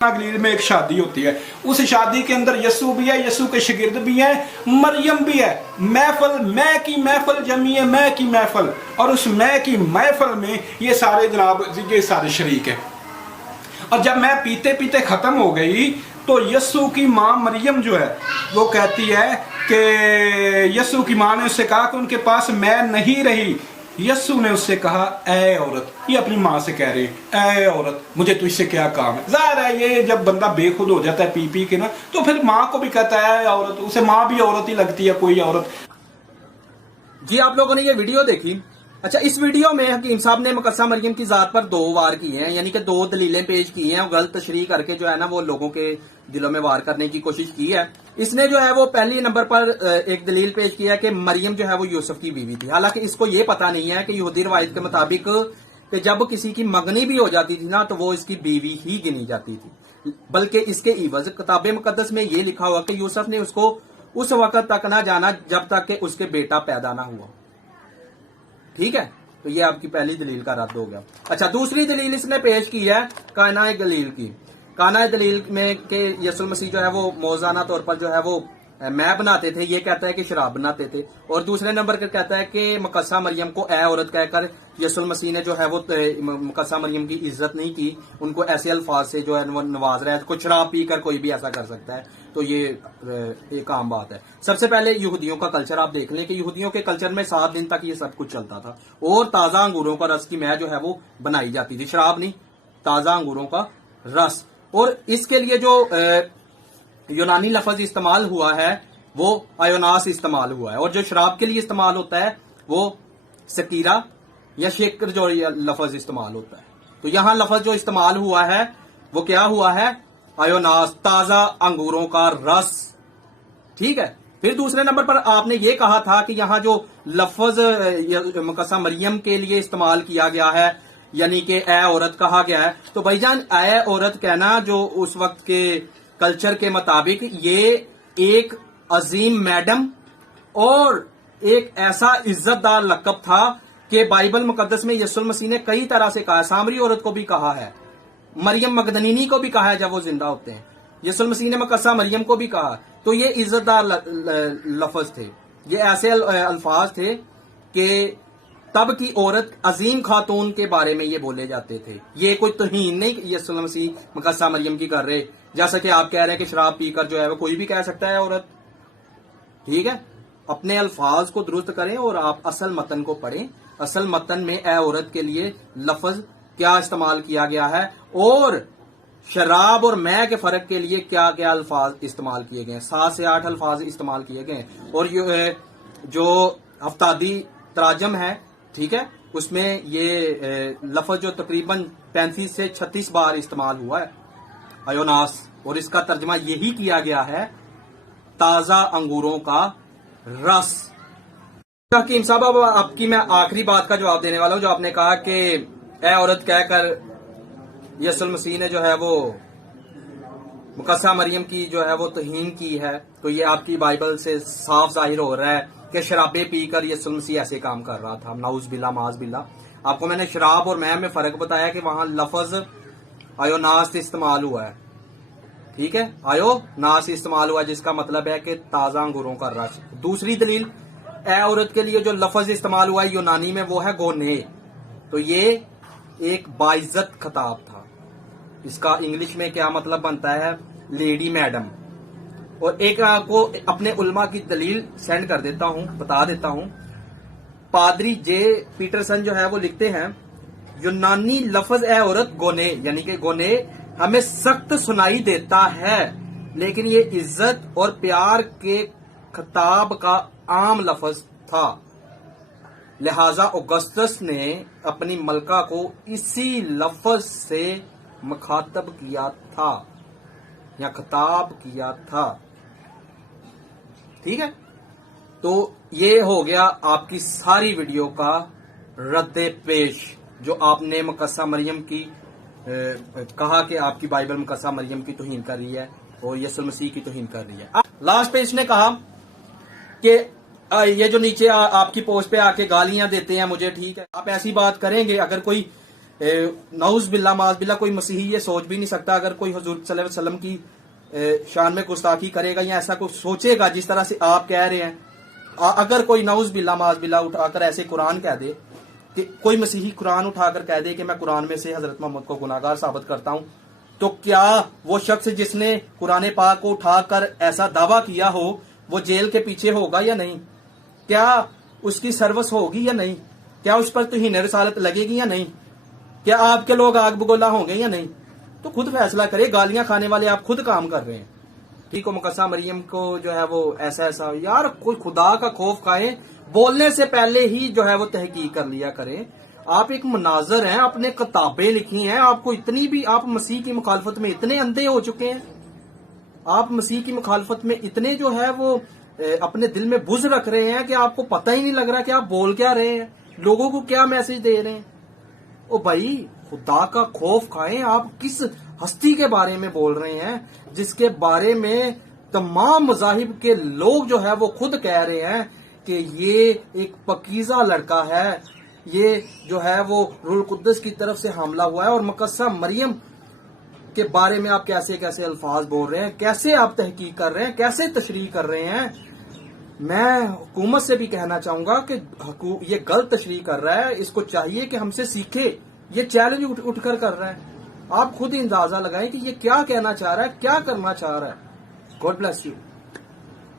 गलील में एक शादी होती है, उस शादी के अंदर यसू भी है, यसू के शागिर्द भी हैं, मरियम भी है। महफल, मैं की महफल जमी है, मैं की महफल, और उस मैं की महफल में ये सारे जनाब ये सारे शरीक हैं। और जब मैं पीते पीते ख़त्म हो गई तो यसू की माँ मरियम जो है वो कहती है कि यसू की माँ ने उससे कहा कि उनके पास मैं नहीं रही। यसू ने उससे कहा, ऐ औरत, ये अपनी माँ से कह रही है, ऐ औरत मुझे तुझसे क्या काम है। जाहिर है ये जब बंदा बेखुद हो जाता है पी पी के ना, तो फिर माँ को भी कहता है औरत, उसे माँ भी औरत ही लगती है, कोई औरत। जी आप लोगों ने ये वीडियो देखी। अच्छा, इस वीडियो में हकीम साहब ने मुकद्दसा मरियम की जात पर 2 वार किए हैं, यानी कि 2 दलीलें पेश की हैं और गलत तशरीह करके जो है ना वो लोगों के दिलों में वार करने की कोशिश की है। इसने जो है वो पहली नंबर पर एक दलील पेश किया कि मरियम जो है वो यूसुफ की बीवी थी। हालांकि इसको ये पता नहीं है कि यहूदी रवायत के मुताबिक कि जब किसी की मंगनी भी हो जाती थी ना तो वो इसकी बीवी ही गिनी जाती थी, बल्कि इसके इवज किताब मुकद्दस में ये लिखा हुआ कि यूसुफ ने उसको उस वक्त तक ना जाना जब तक कि उसके बेटा पैदा ना हुआ। ठीक है, तो ये आपकी पहली दलील का रद्द हो गया। अच्छा, दूसरी दलील इसने पेश की है कानाए दलील की। कानाए दलील में के यसुल मसीह जो है वो मौजाना तौर पर जो है वो मैं बनाते थे, ये कहता है कि शराब बनाते थे। और दूसरे नंबर पर कहता है कि मुकद्दसा मरियम को ऐ औरत कहकर यसुल मसीह ने जो है वो मुकद्दसा मरियम की इज्जत नहीं की, उनको ऐसे अल्फाज से जो है वो नवाज रहा है। कुछ शराब पी कर कोई भी ऐसा कर सकता है, तो ये एक आम बात है। सबसे पहले यहूदियों का कल्चर आप देख लें कि यहूदियों के कल्चर में 7 दिन तक ये सब कुछ चलता था और ताज़ा अंगूरों का रस की मैं जो है वो बनाई जाती थी, शराब नहीं, ताज़ा अंगूरों का रस। और इसके लिए जो यूनानी लफ्ज इस्तेमाल हुआ है वो आयोनास इस्तेमाल हुआ है, और जो शराब के लिए इस्तेमाल होता है वो सकीरा या शेकर जो लफ्ज इस्तेमाल होता है। तो यहां लफ्ज जो इस्तेमाल हुआ है वो क्या हुआ है, आयोनास, ताजा अंगूरों का रस। ठीक है, फिर दूसरे नंबर पर आपने ये कहा था कि यहां जो लफ्ज मुकद्दसा मरियम के लिए इस्तेमाल किया गया है यानी कि ऐ औरत कहा गया है, तो भाईजान ऐ औरत कहना जो उस वक्त के कल्चर के मुताबिक ये एक अजीम मैडम और एक ऐसा इज्जतदार लक़ब था कि बाइबल मुकद्दस में यसुल मसीह ने कई तरह से कहा। सामरी औरत को भी कहा है, मरियम मगदलीनी को भी कहा है जब वो जिंदा होते हैं, यसुल मसीह ने मुकद्दसा मरियम को भी कहा। तो ये इज्जतदार लफ्ज थे, ये ऐसे अल्फाज थे कि तब की औरत अजीम खातून के बारे में ये बोले जाते थे। ये कोई तौहीन नहीं यसुल मसीह मुकद्दसा मरियम की कर रहे, जैसा कि आप कह रहे हैं कि शराब पीकर जो है वो कोई भी कह सकता है औरत। ठीक है, अपने अल्फाज को दुरुस्त करें और आप असल मतन को पढ़ें। असल मतन में ए औरत के लिए लफ्ज क्या इस्तेमाल किया गया है और शराब और मैं के फर्क के लिए क्या क्या अल्फाज इस्तेमाल किए गए हैं। 7 से 8 अल्फाज इस्तेमाल किए गए हैं। और जो हफ्तादी तराजम है, ठीक है, उसमें ये लफ्ज जो तकरीबन 35 से 36 बार इस्तेमाल हुआ है, आयोनास, और इसका तर्जमा यही किया गया है ताजा अंगूरों का रस। हकीम साहब, अब आपकी मैं आखिरी बात का जवाब देने वाला हूं, जो आपने कहा कि ऐ औरत कहकर यसुल मसीह ने जो है वो मुकद्दसा मरियम की जो है वो तौहीन की है। तो ये आपकी बाइबल से साफ जाहिर हो रहा है कि शराबे पीकर यसुल मसीह ऐसे काम कर रहा था। नाउज बिल्ला माज बिल्ला। आपको मैंने शराब और मैं में फर्क बताया कि वहां लफ्ज आयोनास इस्तेमाल हुआ है। ठीक है, आयोनास इस्तेमाल हुआ जिसका मतलब है कि ताजा अंगूरों का रस। दूसरी दलील, ए औरत के लिए जो लफ्ज इस्तेमाल हुआ है यूनानी में वो है गोने। तो ये एक बाइज्जत खिताब था। इसका इंग्लिश में क्या मतलब बनता है, लेडी मैडम। और एक आपको अपने उलमा की दलील सेंड कर देता हूं, बता देता हूं। पादरी जे पीटरसन जो है वो लिखते हैं, यूनानी लफ्ज ए औरत गोने यानी कि गोने हमें सख्त सुनाई देता है, लेकिन ये इज्जत और प्यार के खिताब का आम लफ्ज था। लिहाजा ऑगस्टस ने अपनी मलका को इसी लफ्ज से मुखातब किया था या खिताब किया था। ठीक है, तो ये हो गया आपकी सारी वीडियो का रद्दे पेश, जो आपने मुकद्दसा मरियम की कहा कि आपकी बाइबल मुकद्दसा मरियम की तौहीन कर रही है और यसुल मसीह की तौहीन कर रही है। लास्ट पे इसने कहा कि ये जो नीचे आपकी पोस्ट पे आके गालियां देते हैं मुझे, ठीक है, आप ऐसी बात करेंगे, अगर कोई نعوذ باللہ معاذ باللہ کوئی مسیحی یہ سوچ بھی نہیں سکتا اگر کوئی حضور صلی اللہ علیہ وسلم کی شان میں گستاخی کرے گا یا ایسا کچھ سوچے گا جس طرح سے آپ کہہ رہے ہیں. اگر کوئی نعوذ باللہ معاذ باللہ اٹھا کر ایسے قرآن کہہ دے کہ کوئی مسیحی قرآن اٹھا کر کہہ دے کہ میں قرآن میں سے حضرت محمد کو گناہگار ثابت کرتا ہوں، تو کیا وہ شخص جس نے قرآن پاک کو اٹھا کر ایسا دعویٰ کیا ہو وہ جیل کے پیچھے ہوگا یا نہیں؟ کیا اس کی سروس ہوگی یا نہیں؟ کیا اس پر توہین رسالت لگے گی یا نہیں؟ کیا آپ کے لوگ آگ بگولا ہوں گے یا نہیں؟ تو خود فیصلہ کرے. گالیاں کھانے والے آپ خود کام کر رہے ہیں. ٹھیک ہو، مقدسہ مریم کو جو ہے وہ ایسا یار کوئی خدا کا خوف کھائے، بولنے سے پہلے ہی جو ہے وہ تحقیق کر لیا کریں. آپ ایک مناظر ہیں، آپ نے کتابیں لکھی ہیں، آپ کو اتنی بھی، آپ مسیح کی مخالفت میں اتنے اندھے ہو چکے ہیں، آپ مسیح کی مخالفت میں اتنے جو ہے وہ اپنے دل میں بغض رکھ رہے ہیں کہ آپ کو پتہ ہی نہیں لگ رہا کہ آپ بول کیا رہے ہیں، لوگوں کو کیا میسج دے رہے ہیں. او بھائی خدا کا خوف کھائیں، آپ کس ہستی کے بارے میں بول رہے ہیں جس کے بارے میں تمام مذاہب کے لوگ جو ہے وہ خود کہہ رہے ہیں کہ یہ ایک پاکیزہ لڑکا ہے، یہ جو ہے وہ روح القدس کی طرف سے حاملہ ہوا ہے. اور مقدسہ مریم کے بارے میں آپ کیسے کیسے الفاظ بول رہے ہیں، کیسے آپ تحقیق کر رہے ہیں، کیسے تشریح کر رہے ہیں. میں حکومت سے بھی کہنا چاہوں گا کہ یہ غلط تشریح کر رہا ہے، اس کو چاہیے کہ ہم سے سیکھے. یہ چیلنج اٹھ کر رہا ہے. آپ خود ہی اندازہ لگائیں کہ یہ کیا کہنا چاہ رہا ہے، کیا کرنا چاہ رہا ہے. God bless you.